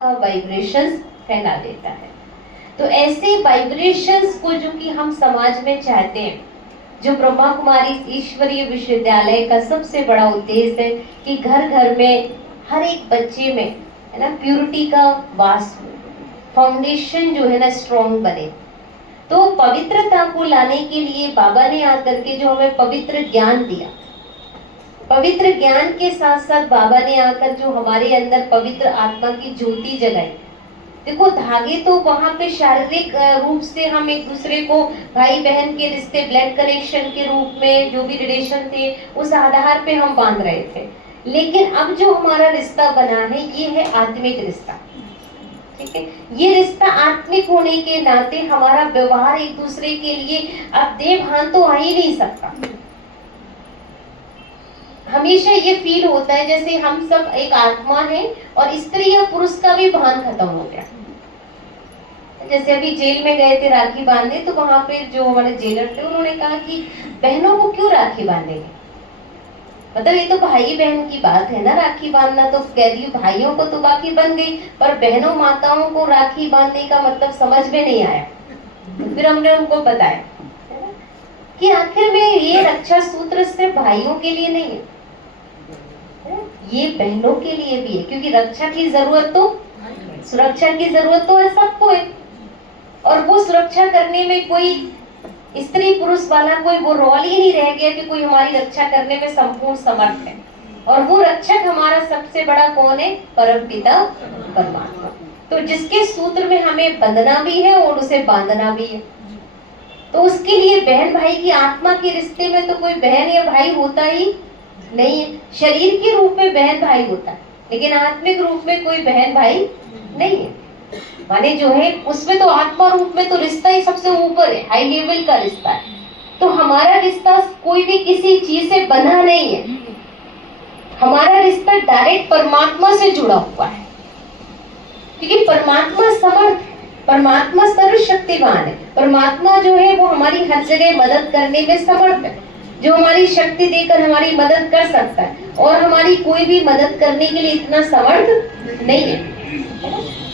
Vibrations फैला देता है। तो ऐसे वाइब्रेशंस को जो कि हम समाज में चाहते हैं, जो ब्रह्मा कुमारी ईश्वरीय विश्वविद्यालय का सबसे बड़ा उद्देश्य है कि घर घर में हर एक बच्चे में है ना प्यूरिटी का वास हो, फाउंडेशन जो है ना स्ट्रॉन्ग बने। तो पवित्रता को लाने के लिए बाबा ने आकर के जो हमें पवित्र ज्ञान दिया, पवित्र ज्ञान के साथ साथ बाबा ने आकर जो हमारे अंदर पवित्र आत्मा की ज्योति जगाई। देखो, धागे तो वहां पे शारीरिक रूप से हम एक दूसरे को भाई बहन के रिश्ते, ब्लड कनेक्शन के रूप में जो भी रिलेशन थे उस आधार पे हम बांध रहे थे, लेकिन अब जो हमारा रिश्ता बना है ये है आत्मिक रिश्ता। ठीक है, ये रिश्ता आत्मिक होने के नाते हमारा व्यवहार एक दूसरे के लिए अब देवभान तो आ ही नहीं सकता। हमेशा ये फील होता है जैसे हम सब एक आत्मा है और स्त्री या पुरुष का भी भान खत्म हो गया। जैसे अभी जेल में गए थे राखी बांधने, तो वहां पे जो हमारे जेलर थे उन्होंने कहा कि बहनों को क्यों राखी बांधेंगे, मतलब ये तो भाई बहन की बात है ना, राखी बांधना तो कह दी भाइयों को तो बाकी बन गई, पर बहनों माताओं को राखी बांधने का मतलब समझ में नहीं आया। तो फिर हमने उनको बताया कि आखिर में ये रक्षा सूत्र सिर्फ भाइयों के लिए नहीं है, ये बहनों के लिए भी है, क्योंकि रक्षा की जरूरत तो, सुरक्षा की जरूरत तो है सबको है, और वो सुरक्षा करने में कोई स्त्री पुरुष वाला कोई वो रोल ही नहीं रह गया कि कोई हमारी रक्षा करने में संपूर्ण समर्थ है। और वो रक्षक हमारा सबसे बड़ा कौन है? परमपिता परमात्मा। तो जिसके सूत्र में हमें बंधना भी है और उसे बांधना भी है। तो उसके लिए बहन भाई की आत्मा के रिश्ते में तो कोई बहन या भाई होता ही नहीं है। शरीर के रूप में बहन भाई होता है, लेकिन आत्मिक रूप में कोई बहन भाई नहीं है। माने जो है उसमें तो आत्मा रूप में तो रिश्ता ही सबसे ऊपर है, हाई लेवल का रिश्ता है। तो हमारा रिश्ता कोई भी किसी चीज से बंधा नहीं है, हमारा रिश्ता डायरेक्ट परमात्मा से जुड़ा हुआ है, क्योंकि परमात्मा समर्थ, परमात्मा सर्वशक्तिवान है। परमात्मा जो है वो हमारी हर जगह मदद करने में समर्थ है, जो हमारी शक्ति देकर हमारी मदद कर सकता है, और हमारी कोई भी मदद करने के लिए इतना समर्थ नहीं है।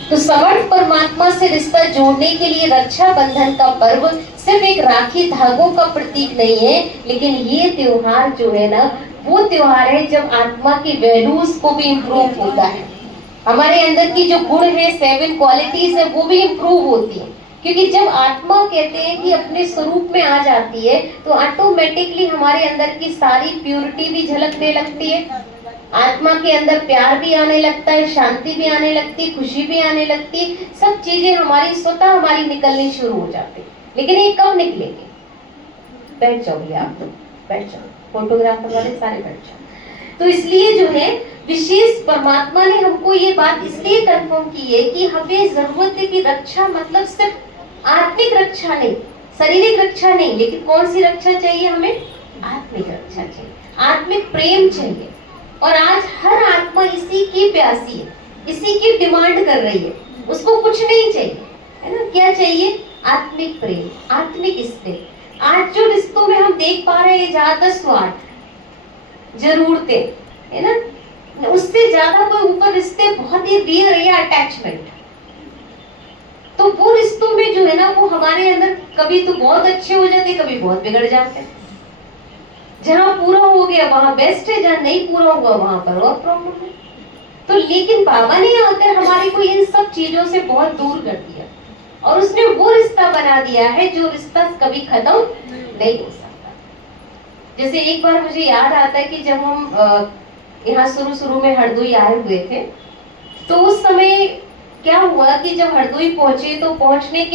तो समर्थ परमात्मा से रिश्ता जोड़ने के लिए रक्षाबंधन का पर्व सिर्फ एक राखी धागों का प्रतीक नहीं है, लेकिन ये त्योहार जो है ना वो त्योहार है जब आत्मा की वैल्यूज को भी इम्प्रूव होता है, हमारे अंदर की जो गुण है, 7 क्वालिटीज है, वो भी इम्प्रूव होती है। क्योंकि जब आत्मा कहते हैं कि अपने स्वरूप में आ जाती है तो ऑटोमेटिकली हमारे अंदर की सारी प्यूरिटी भी झलकने लगती है, आत्मा के अंदर प्यार भी आने लगता है, शांति भी आने लगती है, खुशी भी आने लगती है, सब चीजें हमारी स्वतः हमारी निकलनी शुरू हो जाती है। लेकिन ये कब निकलेंगे? बैठ जाओ भैया, आप लोग बैठ जाओ, फोटोग्राफर वाले सारे बैठ जाओ। तो इसलिए जो है विशेष परमात्मा ने हमको ये बात इसलिए कंफर्म की है कि हमें जरूरत है कि रक्षा मतलब सिर्फ आत्मिक रक्षा नहीं, शारीरिक रक्षा नहीं, लेकिन कौन सी रक्षा चाहिए हमें? आत्मिक रक्षा चाहिए, आत्मिक प्रेम चाहिए। और आज हर आत्मा इसी की प्यासी है, इसी की डिमांड कर रही है, उसको कुछ नहीं चाहिए, है ना? क्या चाहिए? आत्मिक प्रेम, आत्मिक स्नेह। आज जो रिश्तों में हम देख पा रहे हैं ज्यादा स्वार्थ, जरूरतें, है ना, उससे ज्यादा कोई ऊपर रिश्ते बहुत ही रियल है अटैचमेंट। तो वो रिश्तों में जो है ना वो हमारे अंदर कभी तो बहुत अच्छे हो जाते, कभी बहुत बिगड़ जाते हैं। जहाँ पूरा हो गया वहां बेस्ट है, जहाँ नहीं पूरा हुआ वहां पर और प्रॉब्लम है। तो लेकिन बाबा ने आकर हमारे को इन सब चीजों से बहुत दूर कर दिया और उसने वो रिश्ता बना दिया है जो रिश्ता कभी खत्म नहीं हो सकता। जैसे एक बार मुझे याद आता है कि जब हम यहाँ शुरू में हरदोई आए हुए थे, तो उस समय क्या हुआ कि जब हरदोई पहुंचे तो पहुंचने के